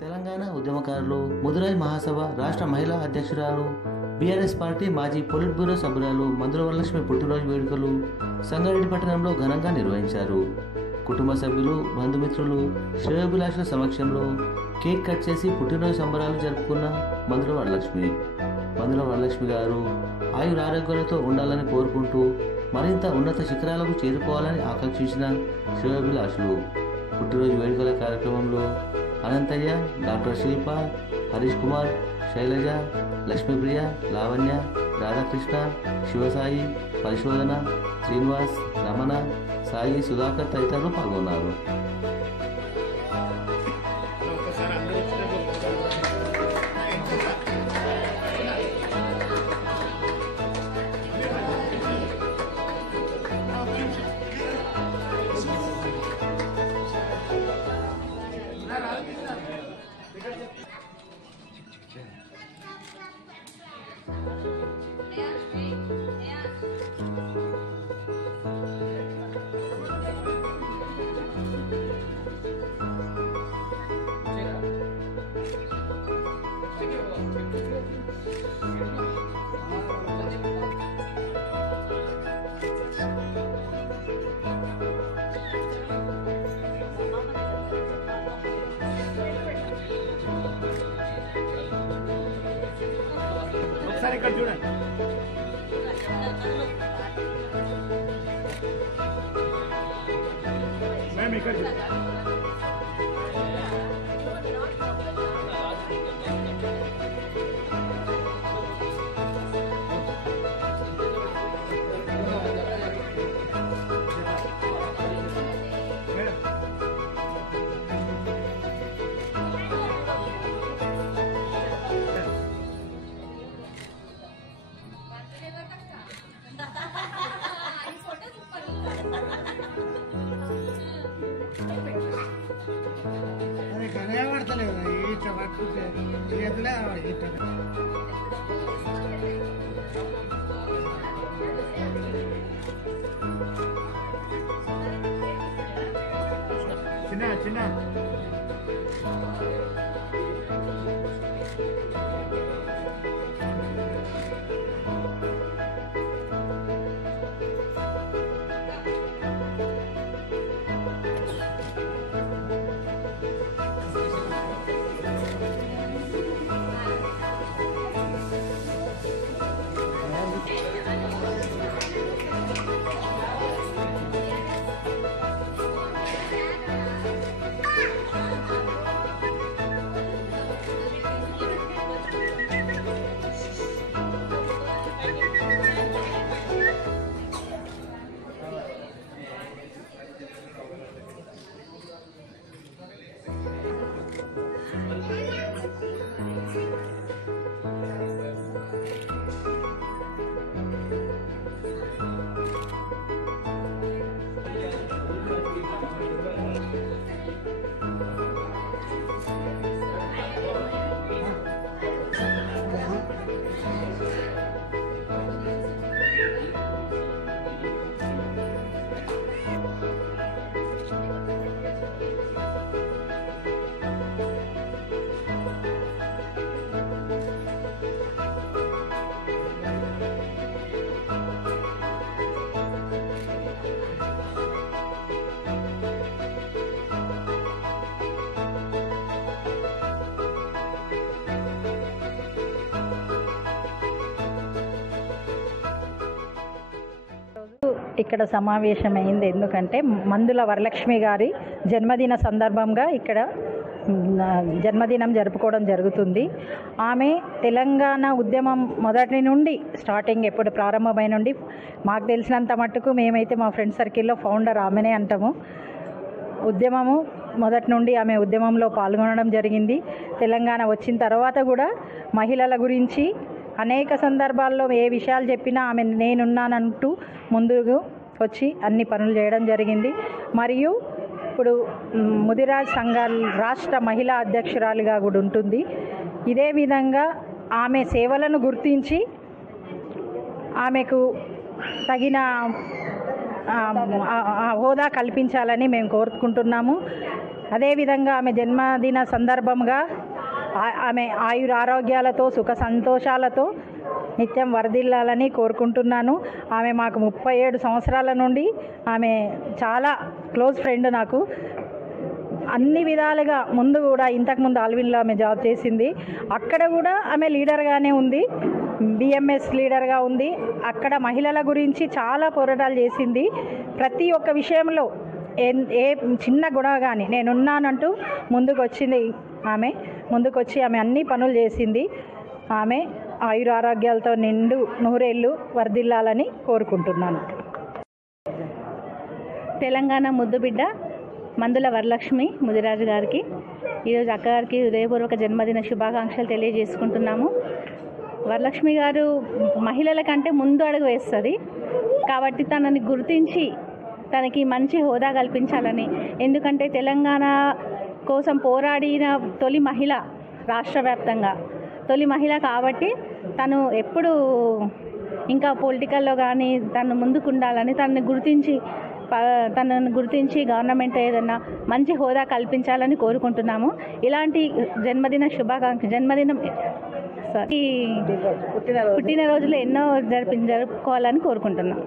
తెలంగాణ ఉద్యమకారులు, ముదిరాజ్ మహాసభ రాష్ట్ర మహిళా అధ్యక్షురాలు, బీఆర్ఎస్ పార్టీ మాజీ పొలిట్ బ్యూరో సభ్యురాలు మందుల వరలక్ష్మి పుట్టినరోజు వేడుకలు సంగారెడ్డి పట్టణంలో ఘనంగా నిర్వహించారు. కుటుంబ సభ్యులు, బంధుమిత్రులు, శ్రేయోభిలాషుల సమక్షంలో కేక్ కట్ చేసి పుట్టినరోజు సంబరాలు జరుపుకున్న మందుల వరలక్ష్మి గారు ఆయురారోగ్యాలతో ఉండాలని కోరుకుంటూ మరింత ఉన్నత శిఖరాలకు చేరుకోవాలని ఆకాంక్షించిన శ్రేయోభిలాషులు పుట్టినరోజు వేడుకల కార్యక్రమంలో అనంతయ్య, డాక్టర్ శిల్ప, హరీష్ కుమార్, శైలజ, లక్ష్మీప్రియ, లావణ్య, రాధాకృష్ణ, శివసాయి, పరిశోధన, శ్రీనివాస్, రమణ, సాయి, సుధాకర్ తదితరులు పాల్గొన్నారు. ఒకసారి ఇక్కడ చూడండి. మేము ఇక్కడ కనబడతలేదు ఇట్లా పట్టుకుంటే చేతిలో ఇట్లా చిన్న చిన్న ఇక్కడ సమావేశమైంది ఎందుకంటే మందుల వరలక్ష్మి గారి జన్మదిన సందర్భంగా ఇక్కడ జన్మదినం జరుపుకోవడం జరుగుతుంది. ఆమె తెలంగాణ ఉద్యమం మొదటి నుండి స్టార్టింగ్ ఎప్పుడు ప్రారంభమైన నుండి మాకు తెలిసినంత మట్టుకు మేమైతే మా ఫ్రెండ్ సర్కిల్లో ఫౌండర్ ఆమెనే అంటాము. ఉద్యమము మొదటి నుండి ఆమె ఉద్యమంలో పాల్గొనడం జరిగింది. తెలంగాణ వచ్చిన తర్వాత కూడా మహిళల గురించి అనేక సందర్భాల్లో ఏ విషయాలు చెప్పినా ఆమె నేనున్నానంటూ ముందుకు వచ్చి అన్ని పనులు చేయడం జరిగింది. మరియు ఇప్పుడు ముదిరాజ్ సంఘాల రాష్ట్ర మహిళా అధ్యక్షురాలిగా కూడా ఉంటుంది. ఇదే విధంగా ఆమె సేవలను గుర్తించి ఆమెకు తగిన హోదా కల్పించాలని మేము కోరుకుంటున్నాము. అదేవిధంగా ఆమె జన్మదిన సందర్భంగా ఆమె ఆయురారోగ్యాలతో సుఖ సంతోషాలతో నిత్యం వరదిల్లాలని కోరుకుంటున్నాను. ఆమె మాకు 37 సంవత్సరాల నుండి ఆమె చాలా క్లోజ్ ఫ్రెండ్ నాకు. అన్ని విధాలుగా ముందు కూడా ఇంతకుముందు ఆల్విన్లో ఆమె జాబ్ చేసింది. అక్కడ కూడా ఆమె లీడర్గానే ఉంది, బిఎంఎస్ లీడర్గా ఉంది. అక్కడ మహిళల గురించి చాలా పోరాటాలు చేసింది. ప్రతి ఒక్క విషయంలో ఏ చిన్న గొడవ కానీ నేనున్నానంటూ ముందుకొచ్చింది. ముందుకొచ్చి ఆమె అన్ని పనులు చేసింది. ఆమె ఆయురారోగ్యాలతో నిండు నూరేళ్ళు వర్ధిల్లాలని కోరుకుంటున్నాను. తెలంగాణ ముద్దుబిడ్డ మందుల వరలక్ష్మి ముదిరాజు గారికి ఈరోజు అక్కగారికి హృదయపూర్వక జన్మదిన శుభాకాంక్షలు తెలియజేసుకుంటున్నాము. వరలక్ష్మి గారు మహిళల కంటే ముందు అడుగు వేస్తుంది కాబట్టి తనని గుర్తించి తనకి మంచి హోదా కల్పించాలని, ఎందుకంటే తెలంగాణ కోసం పోరాడిన తొలి మహిళ, రాష్ట్ర వ్యాప్తంగా తొలి మహిళ కాబట్టి తను ఎప్పుడు ఇంకా పొలిటికల్లో కానీ తను ముందుకు ఉండాలని తనను గుర్తించి గవర్నమెంట్ ఏదైనా మంచి హోదా కల్పించాలని కోరుకుంటున్నాము. ఇలాంటి పుట్టినరోజులు ఎన్నో జరుపుకోవాలని కోరుకుంటున్నాం.